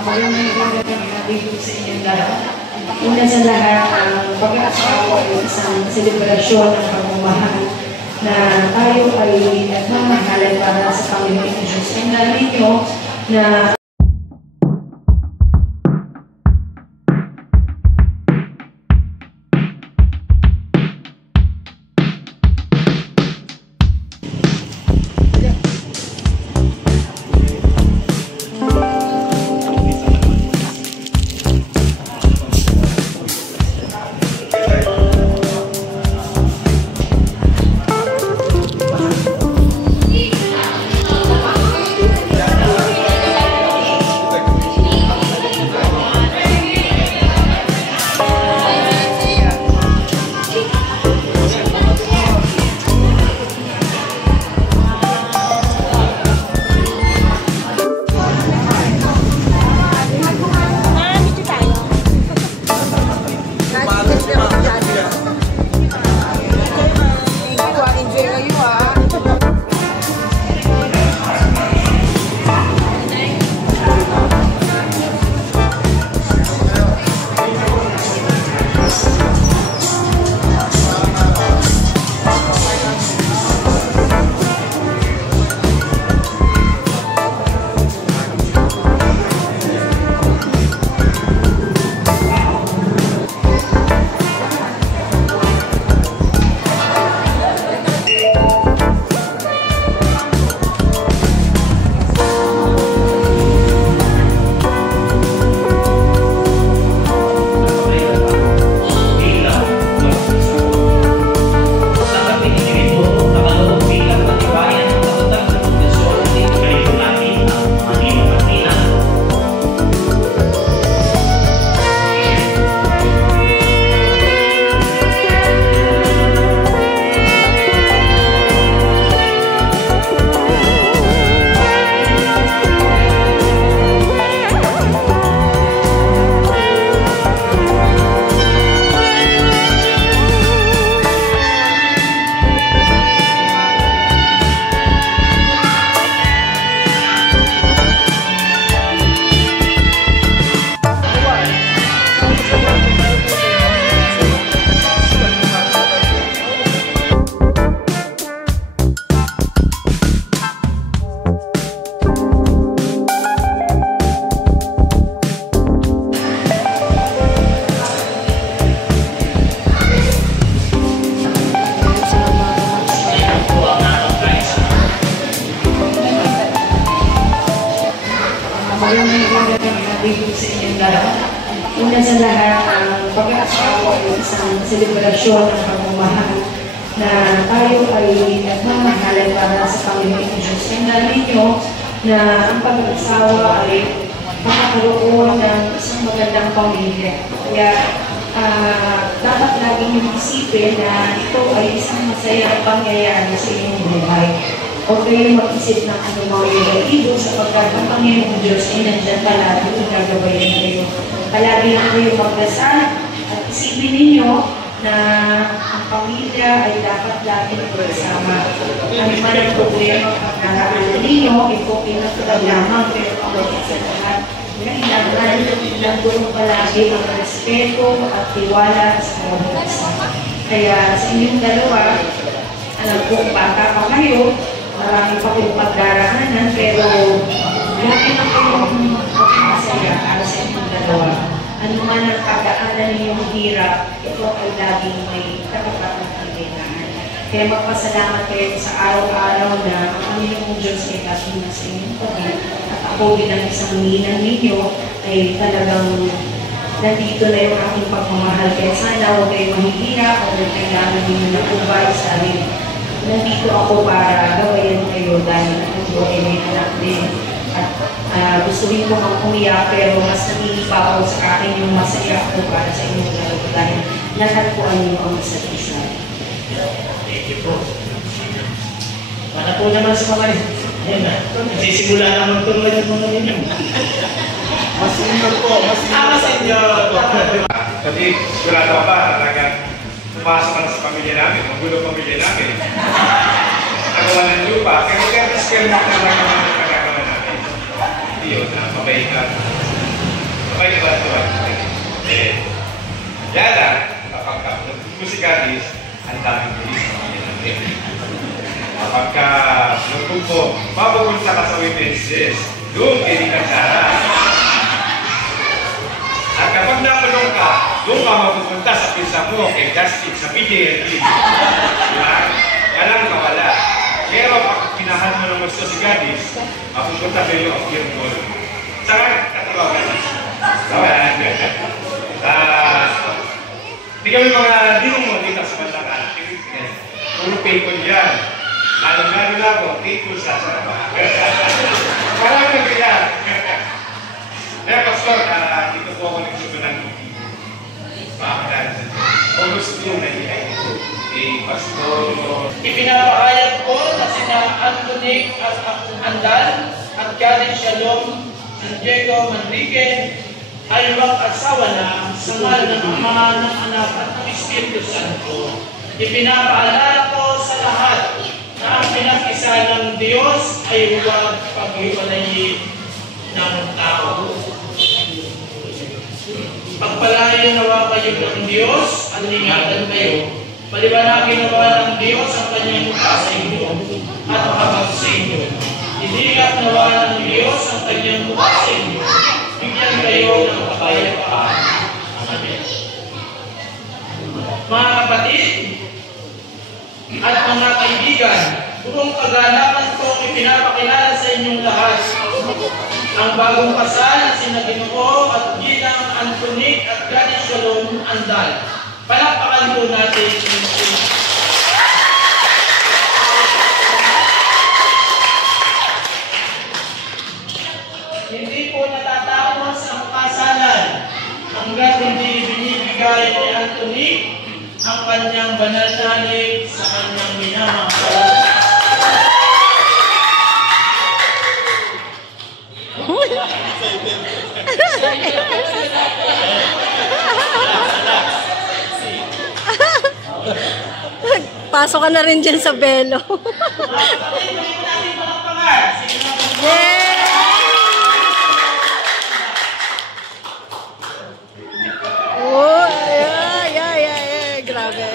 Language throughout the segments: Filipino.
Magandang gabi sa inyong lahat. Una sa lahat, ang pag-aasawa ay isang selebrasyon ng pagmamahal na tayo ay nagmamahalan para sa Panginoon Diyos. Ang dami nyo na magandang gabi sa inyong lahat. Una sa lahat, ang pag-aasawa ay isang selebrasyon ng pagmamahal na tayo ay nagmamahalan para sa Panginoon Diyos. Ang dami nyo na ang pag-aasawa ay makakaroon ng isang magandang pamilya. Kaya dapat laging yung isipin na ito ay isang masayang pangyayari sa inyong buhay. Huwag kayong mag-isip ng anumang negatibo sapagkat ang Panginoon Diyos ay nandiyan palagi at gagabayan kayo. Palagi lang kayo magdasal at isipin ninyo na ang pamilya ay dapat lagi magkasama. Ano man ang problema at naraanan ninyo, ito pinatulag lamang pero pagdating sa lahat. Kailangan nagulong palagi ang respeto at tiwala sa mga isa. Kaya sa inyong dalawa, alam kong bata pa kayo, marami pa kayong pagdaraanan, pero lagi na kayong masaya para sa inyong dalawa. Ano man ang pagdaanan ninyong hirap, ito ay laging may katapatan ng kailangan. Kaya magpasalamat kayo sa araw-araw na ang Panginoong Diyos ay kasing sa inyong pagod. At ako bilang isang ninang ninyo ay talagang nandito na yung aking pagmamahal. Kaya sana huwag kayong mahihira o kailangan ninyo na ubay sa akin. Nandito ako para gawain kayo dahil ako ay may anak din. At gusto rin ko mang umiyak pero mas naninipa ako sa akin yung masaya ako para sa inyong dalawa dahil natagpuan niyo ang isa't isa. Thank you po. Para po naman sa mga yan na. Nagsisimula na magtuloy ng mga ninyo. Mas senior po. Mas senior. Kasi sigurado ka ba talagang pumasok ka na sa pamilya namin, magulo pamilya namin. Nagawa ng lupa, kaya mag-skill na lang naman ang nagagawa namin. Hindi yun, mabait ka. Sabay tuwan-tuwan. Yan lang, kapag musikalis, ang daming bilis sa mga natin. Kapag nagpugpo, mapupunta ka sa witnesses, doon kini ka sana. At kapag nakulong ka, doon ka mapupunta sa pinsa mo, kay Justin, sa PJLT. Diba? Yan lang kawala. Pero pag pinahan mo ng gusto si Gadis, mapupunta kayo yung pure gold. Saka katawagan. Tawagan. Hindi kami mga dinong mo dito sa bandakan. Puro paypon yan. Lalo-lalo na ako, paypon sa sarap. Maraming kaya. Kaya Pastor, dito po ako nagsuto ng pakakilala sa Diyos. Kung gusto nyo nag-iay ito, Pastor, ipinapahayag ko na sina Anthony at Andal at Karen Shalom, Santiago Manrique ay mag-asawa na sa mahal ng Ama, ng Anak at ng Espiritu Santo. Ipinapaalala ko sa lahat na ang pinag-isa ng Diyos ay huwag paghiwalayin ng tao. Pagpalain nawa kayo ng Diyos at ingatan kayo. Paliwanagin nawa ng Diyos ang kanyang mukha sa inyo at habag sa inyo. Iligat nawa ng Diyos ang kanyang mukha sa inyo. Bigyan kayo ng kapayapaan. Amen. Mga kapatid at mga kaibigan, buong kaganapan kong ipinapakilala sa inyong lahat ang bagong kasal na sina Ginoo at Ginang Anthony at Gani Shalom Andal. Palakpakan po natin yung hindi po natatapos ang kasalan hanggat hindi binibigay ni Anthony ang kanyang banal na halik sa kanyang minamahal. Pasok ka na rin dyan sa belo. Yeah! Oh, yeah. Grabe.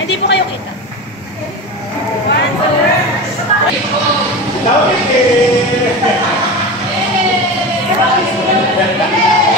Hindi po kayo kita. 1, 2.